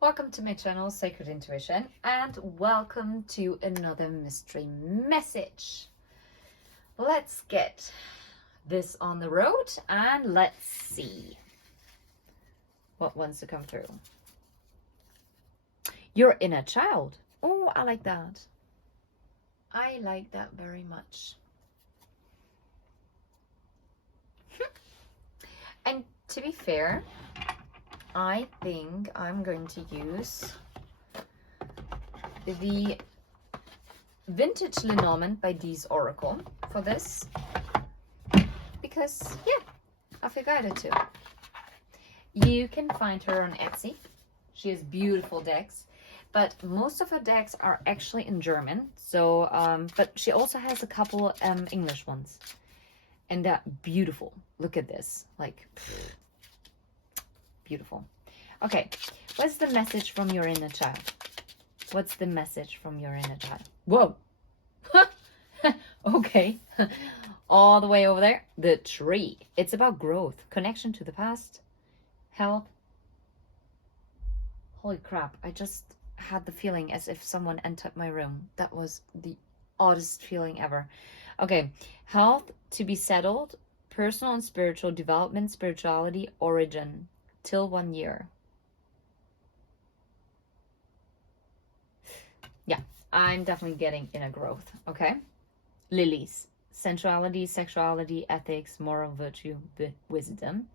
Welcome to my channel, Sacred Intuition, and welcome to another mystery message. Let's get this on the road and let's see what wants to come through. Your inner child. Oh, I like that. I like that very much. And to be fair, I think I'm going to use the Vintage Lenormand by Dee's Oracle for this because, yeah, I feel guided to. You can find her on Etsy. She has beautiful decks, but most of her decks are actually in German. So, but she also has a couple English ones, and they're beautiful. Look at this, like. Beautiful. Okay, what's the message from your inner child? What's the message from your inner child? Whoa. Okay. All the way over there. The tree. It's about growth, connection to the past, health. Holy crap. I just had the feeling as if someone entered my room. That was the oddest feeling ever. Okay. Health, to be settled, personal and spiritual development, spirituality, origin. Till 1 year. Yeah, I'm definitely getting inner growth. Okay. Lilies. Sensuality, sexuality, ethics, moral virtue, wisdom.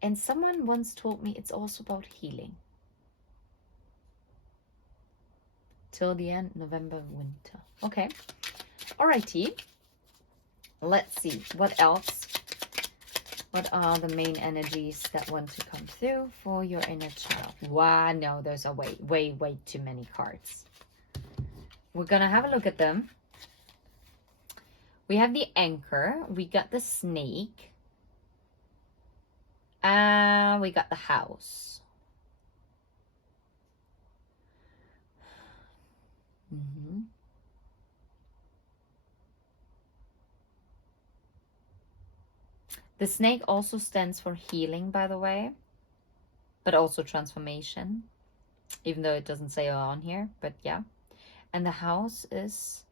And someone once told me it's also about healing. Till the end, November, winter. Okay. Alrighty. Let's see. What else? What are the main energies that want to come through for your inner child? Wow, no, those are way too many cards. We're going to have a look at them. We have the anchor. We got the snake. And we got the house. The snake also stands for healing, by the way, but also transformation, even though it doesn't say it on here, but yeah. And the house is,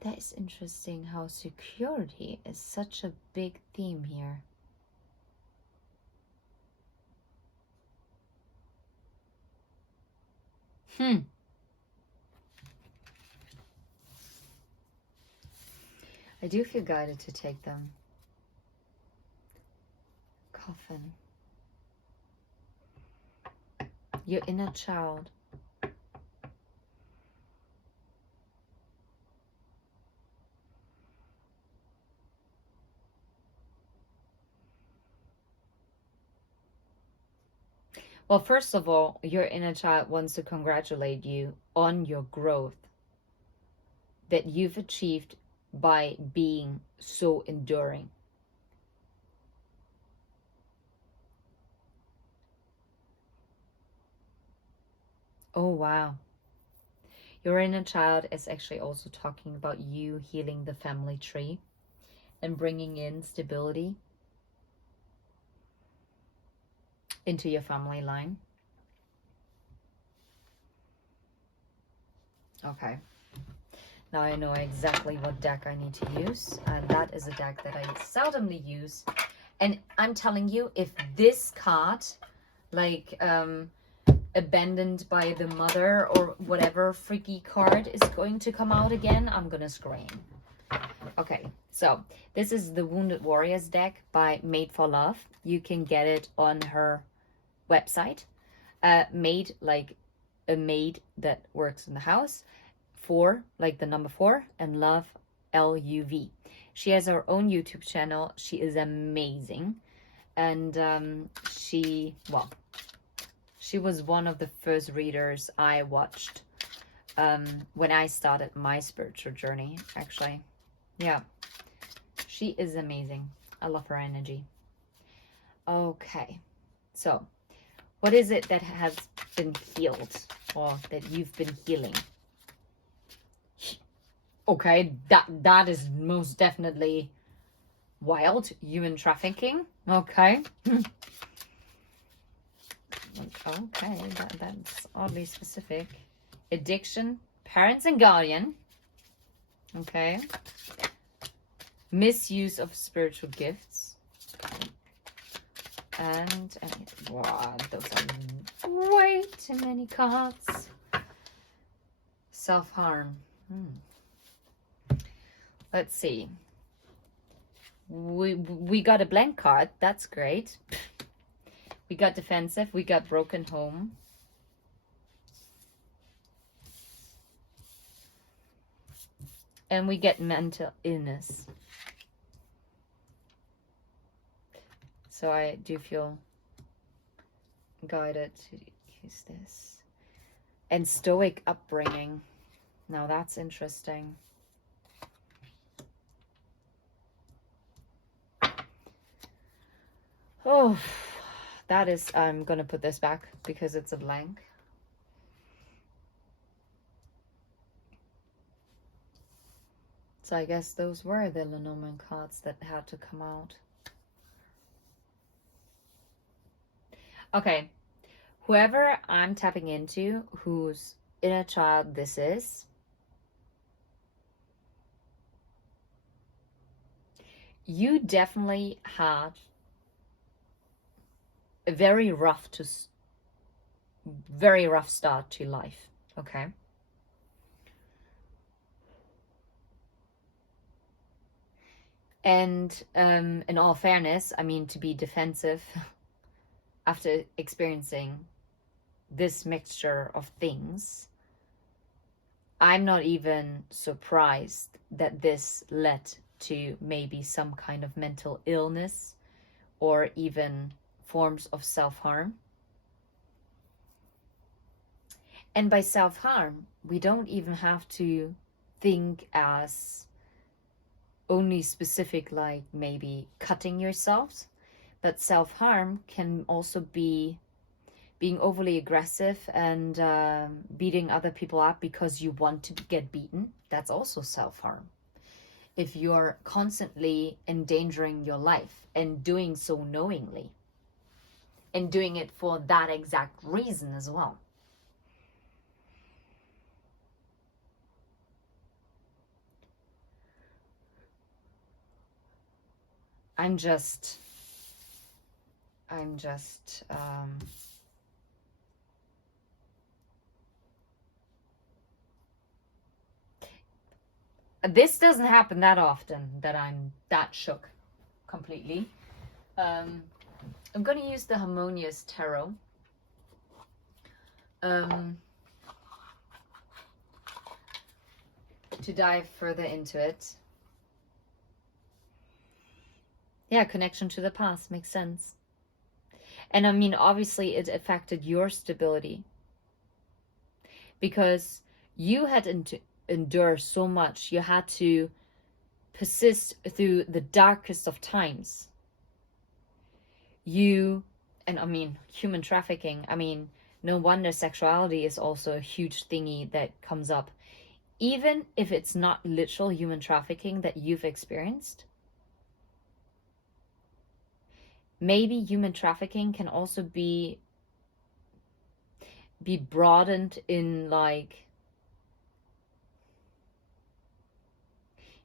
that is interesting how security is such a big theme here. I do feel guided to take them. Coffin. Your inner child. Well, first of all, your inner child wants to congratulate you on your growth that you've achieved by being so enduring. Oh, wow. Your inner child is actually also talking about you healing the family tree and bringing in stability into your family line. Okay. Now I know exactly what deck I need to use, and that is a deck that I seldomly use. And I'm telling you, if this card, like abandoned by the mother or whatever freaky card is going to come out again, I'm gonna scream. Okay, so this is the Wounded Warriors deck by Made for Love. You can get it on her website. Made, like a maid that works in the house. 4, like the number 4, and Love, L-U-V. She has her own YouTube channel. She is amazing. And she was one of the first readers I watched when I started my spiritual journey, actually. Yeah, she is amazing. I love her energy. Okay, so what is it that has been healed or that you've been healing? Okay, that is most definitely wild. Human trafficking. Okay. Okay, that's oddly specific. Addiction, parents and guardian. Okay. Misuse of spiritual gifts. And wow, those are way too many cards. Self-harm. Let's see. We got a blank card. That's great. We got defensive. We got broken home. And we get mental illness. So I do feel guided to use this. And stoic upbringing. Now that's interesting. Oh, that is, I'm going to put this back because it's a blank. So I guess those were the Lenormand cards that had to come out. Okay, whoever I'm tapping into, whose inner child this is, you definitely had a very rough start to life, okay? And in all fairness, I mean, to be defensive after experiencing this mixture of things, I'm not even surprised that this led to maybe some kind of mental illness or even forms of self-harm. And by self-harm, we don't even have to think as only specific, like maybe cutting yourself, but self-harm can also be being overly aggressive and beating other people up because you want to get beaten. That's also self-harm. If you're constantly endangering your life and doing so knowingly and doing it for that exact reason as well. I'm just this doesn't happen that often that I'm that shook completely. I'm going to use the Harmonious Tarot. To dive further into it. Yeah, connection to the past makes sense. And I mean, obviously it affected your stability because you had to endure so much. You had to persist through the darkest of times. And I mean, human trafficking, I mean, no wonder sexuality is also a huge thingy that comes up. Even if it's not literal human trafficking that you've experienced, maybe human trafficking can also be broadened in like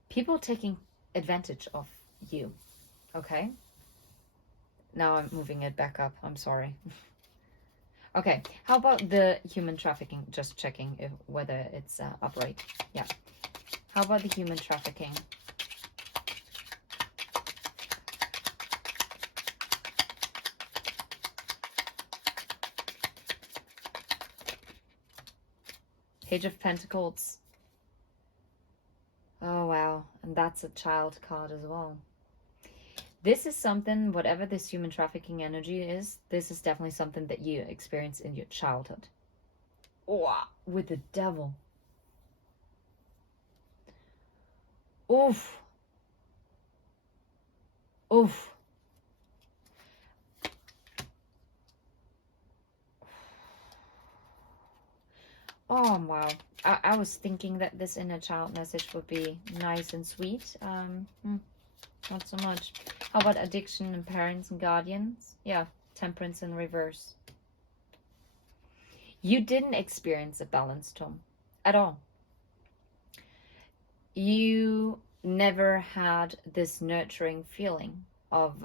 people taking advantage of you. Okay? Now I'm moving it back up. I'm sorry. Okay, how about the human trafficking? Just checking whether it's upright. Yeah. How about the human trafficking? Page of Pentacles. Oh, wow. And that's a child card as well. This is something, whatever this human trafficking energy is, this is definitely something that you experience in your childhood. Oh, with the devil. Oof. Oof. Oh, wow. I was thinking that this inner child message would be nice and sweet. Not so much. How about addiction and parents and guardians? Yeah, temperance in reverse. You didn't experience a balanced home at all. You never had this nurturing feeling of,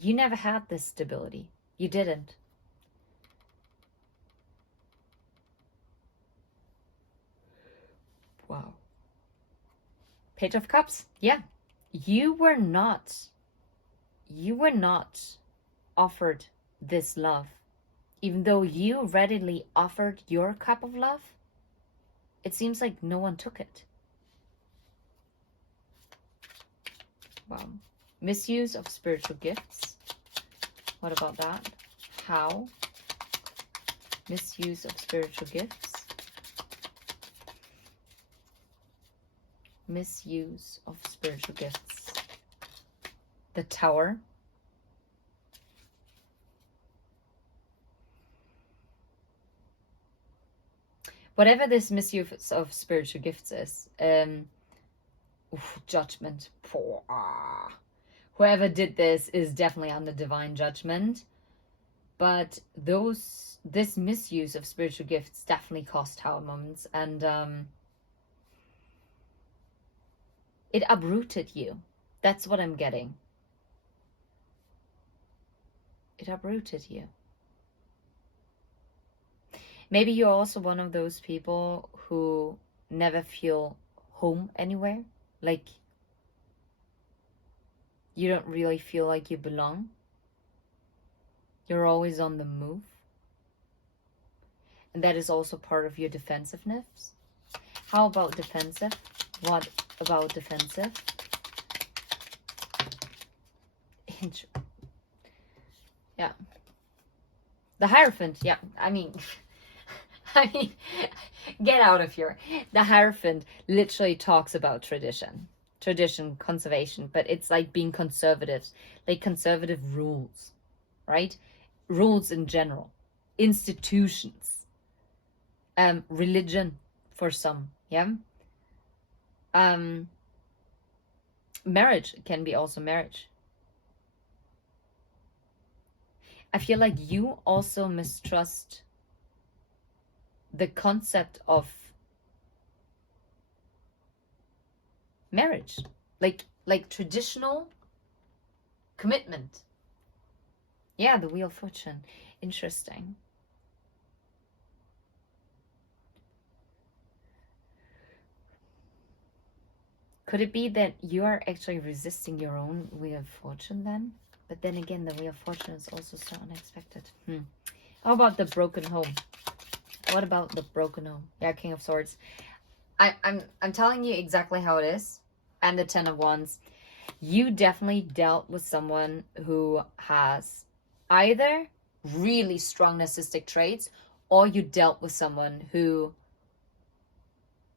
you never had this stability. You didn't. Wow. Page of Cups. Yeah. You were not offered this love. Even though you readily offered your cup of love, it seems like no one took it. Wow. Misuse of spiritual gifts. What about that? How? Misuse of spiritual gifts. Misuse of spiritual gifts. The Tower. Whatever this misuse of spiritual gifts is, judgment. Whoever did this is definitely under divine judgment. But this misuse of spiritual gifts definitely caused tower moments, and it uprooted you. That's what I'm getting. It uprooted you. Maybe you're also one of those people who never feel home anywhere. Like, you don't really feel like you belong. You're always on the move. And that is also part of your defensiveness. How about defensive? What about defensive? Yeah. The Hierophant. Yeah. I mean, get out of here. The Hierophant literally talks about tradition, conservation, but it's like being conservative, like conservative rules, right? Rules in general, institutions, religion for some, yeah. Marriage can be also marriage. I feel like you also mistrust the concept of marriage, like traditional commitment. Yeah, the Wheel of Fortune. Interesting. Could it be that you are actually resisting your own Wheel of Fortune then? But then again, the Wheel of Fortune is also so unexpected. How about the broken home? What about the broken home? Yeah, King of Swords. I'm telling you exactly how it is. And the Ten of Wands. You definitely dealt with someone who has either really strong narcissistic traits, or you dealt with someone who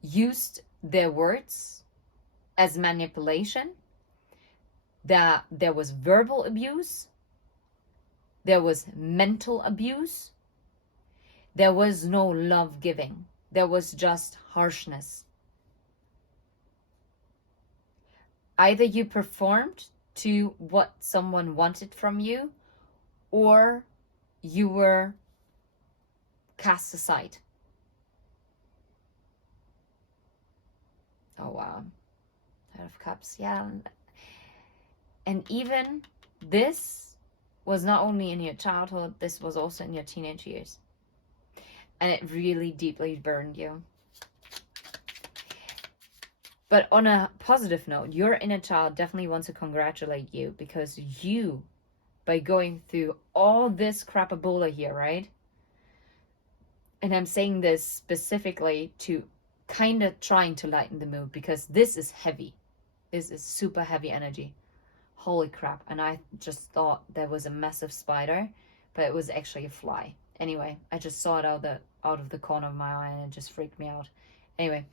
used their words as manipulation. That there was verbal abuse. There was mental abuse. There was no love giving. There was just harshness. Either you performed to what someone wanted from you, or you were cast aside. Oh, wow. Knight of Cups, yeah. And even this was not only in your childhood, this was also in your teenage years. And it really deeply burned you. But on a positive note, your inner child definitely wants to congratulate you, because you, by going through all this crapabola here, right? And I'm saying this specifically to kind of trying to lighten the mood, because this is heavy. This is super heavy energy. Holy crap. And I just thought there was a massive spider, but it was actually a fly. Anyway, I just saw it out of the corner of my eye, and it just freaked me out. Anyway,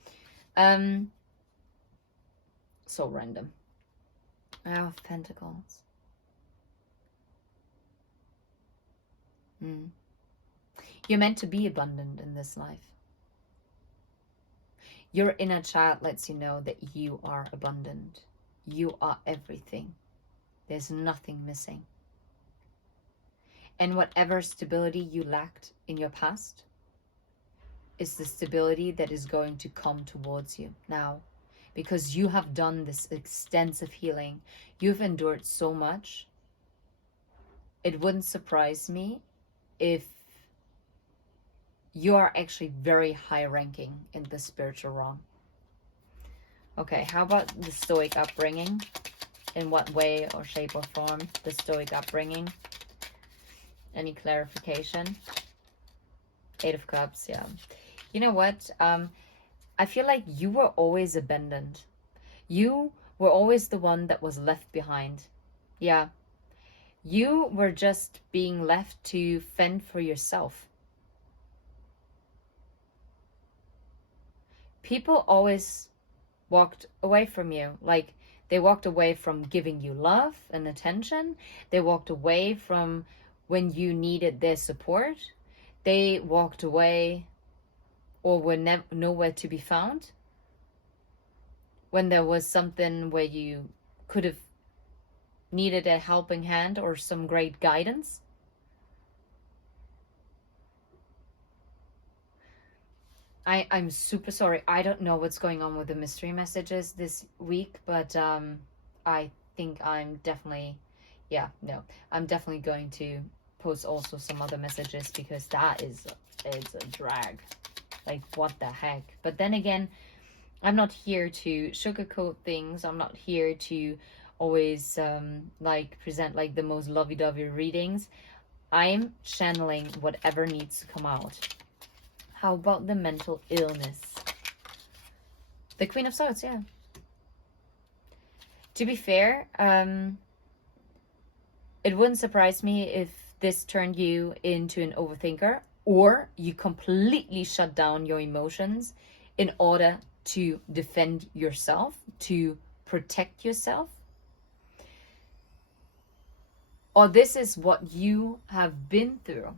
so random. Of Pentacles. You're meant to be abundant in this life. Your inner child lets you know that you are abundant. You are everything. There's nothing missing. And whatever stability you lacked in your past is the stability that is going to come towards you now. Because you have done this extensive healing. You've endured so much. It wouldn't surprise me if you are actually very high ranking in the spiritual realm. Okay, how about the Stoic upbringing? In what way or shape or form the Stoic upbringing? Any clarification? Eight of Cups, yeah. You know what? I feel like you were always abandoned. You were always the one that was left behind. Yeah. You were just being left to fend for yourself. People always walked away from you. Like, they walked away from giving you love and attention. They walked away from when you needed their support. They walked away or were nowhere to be found when there was something where you could have needed a helping hand or some great guidance. I'm super sorry. I don't know what's going on with the mystery messages this week, but I think I'm definitely, I'm definitely going to post also some other messages, because it's a drag. Like, what the heck? But then again, I'm not here to sugarcoat things. I'm not here to always present like the most lovey-dovey readings. I'm channeling whatever needs to come out. How about the mental illness? The Queen of Swords, yeah. To be fair, it wouldn't surprise me if this turned you into an overthinker, or you completely shut down your emotions in order to defend yourself, to protect yourself. Or this is what you have been through.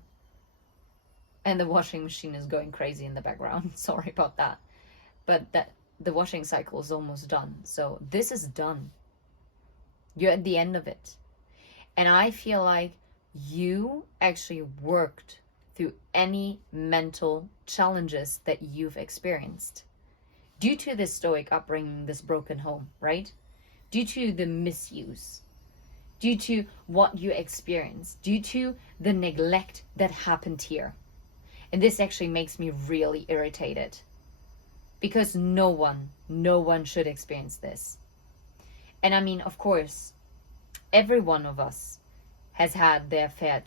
And the washing machine is going crazy in the background. Sorry about that. But the washing cycle is almost done. So this is done. You're at the end of it. And I feel like you actually worked through any mental challenges that you've experienced. Due to this Stoic upbringing, this broken home, right? Due to the misuse. Due to what you experienced. Due to the neglect that happened here. And this actually makes me really irritated, because no one should experience this. And I mean, of course, every one of us has had their fair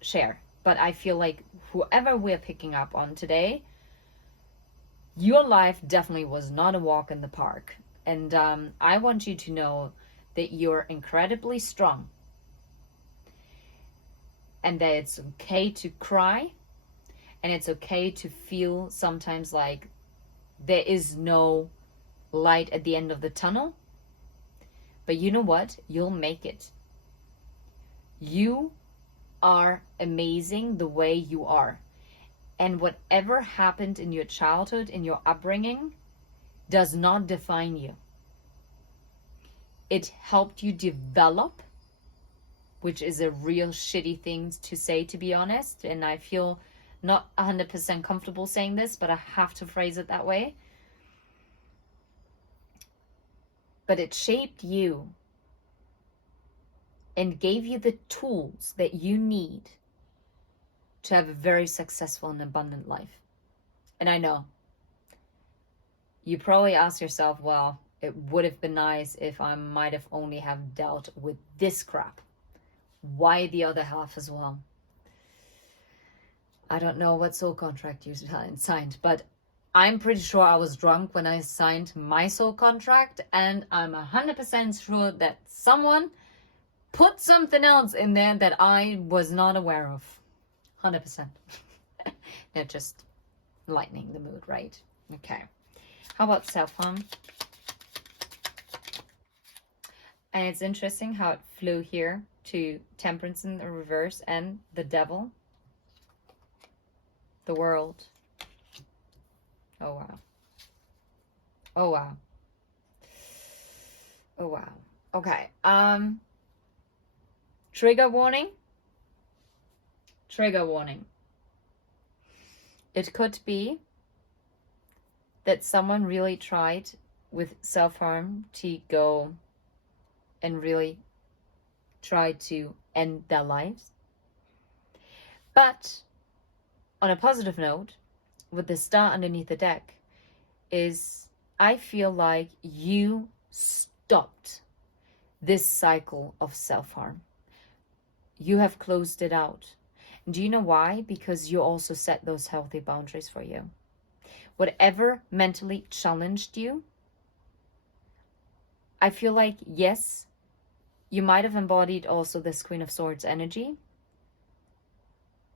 share. But I feel like whoever we're picking up on today, your life definitely was not a walk in the park. And I want you to know that you're incredibly strong. And that it's okay to cry. And it's okay to feel sometimes like there is no light at the end of the tunnel. But you know what? You'll make it. You are amazing the way you are. And whatever happened in your childhood, in your upbringing, does not define you. It helped you develop, which is a real shitty thing to say, to be honest. And I feel not 100% comfortable saying this, but I have to phrase it that way. But it shaped you and gave you the tools that you need to have a very successful and abundant life. And I know you probably ask yourself, well, it would have been nice if I might have only have dealt with this crap. Why the other half as well? I don't know what soul contract you signed, but I'm pretty sure I was drunk when I signed my soul contract, and I'm 100% sure that someone put something else in there that I was not aware of. 100%. They're just lightening the mood, right? Okay. How about self-harm? And it's interesting how it flew here to Temperance in the reverse and the Devil. The World. Oh, wow. Oh, wow. Oh, wow. Okay. Trigger warning. Trigger warning. It could be that someone really tried with self-harm to go and really try to end their lives. But on a positive note, with the star underneath the deck, is I feel like you stopped this cycle of self-harm. You have closed it out. Do you know why? Because you also set those healthy boundaries for you. Whatever mentally challenged you, I feel like, yes, you might have embodied also this Queen of Swords energy.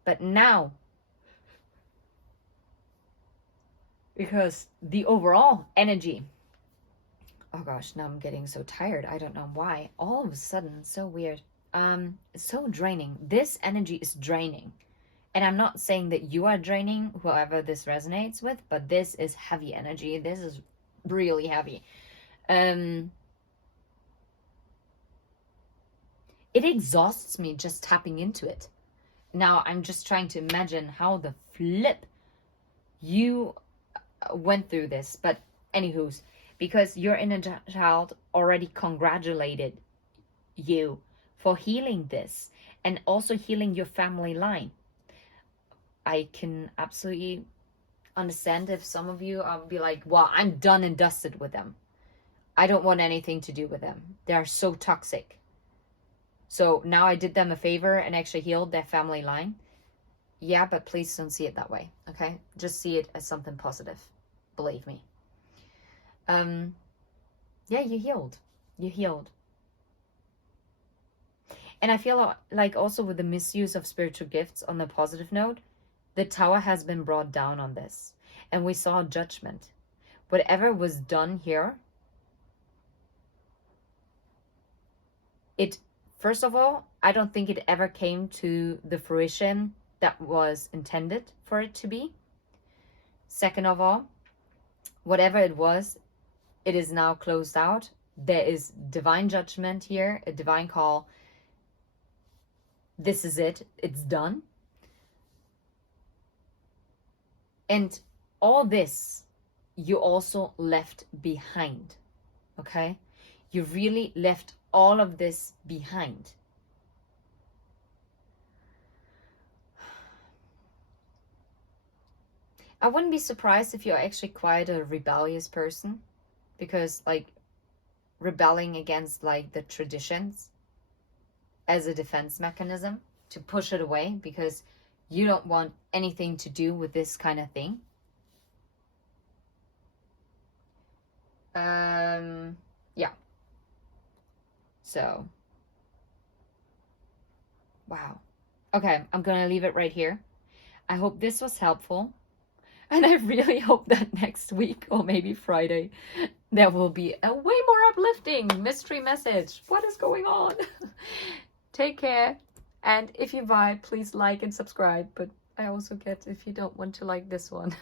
But now, because the overall energy, oh gosh, now I'm getting so tired. I don't know why. All of a sudden, it's so weird. It's so draining. This energy is draining. And I'm not saying that you are draining, whoever this resonates with, but this is heavy energy. This is really heavy. It exhausts me just tapping into it. Now I'm just trying to imagine how the flip you went through this. But anywho's, because your inner child already congratulated you for healing this and also healing your family line. I can absolutely understand if some of you be like, well, I'm done and dusted with them. I don't want anything to do with them. They are so toxic. So now I did them a favor and actually healed their family line. Yeah, but please don't see it that way, okay? Just see it as something positive. Believe me. Yeah, you healed. You healed. And I feel like also with the misuse of spiritual gifts on the positive note, the tower has been brought down on this. And we saw judgment. Whatever was done here, it, first of all, I don't think it ever came to the fruition that was intended for it to be. Second of all, whatever it was, it is now closed out. There is divine judgment here, a divine call. This is it. It's done. And all this, you also left behind. Okay? You really left all of this behind. I wouldn't be surprised if you're actually quite a rebellious person, because like rebelling against like the traditions as a defense mechanism to push it away because you don't want anything to do with this kind of thing. Yeah. So, wow. Okay, I'm gonna leave it right here. I hope this was helpful. And I really hope that next week, or maybe Friday, there will be a way more uplifting mystery message. What is going on? Take care. And if you vibe, please like and subscribe. But I also get if you don't want to like this one.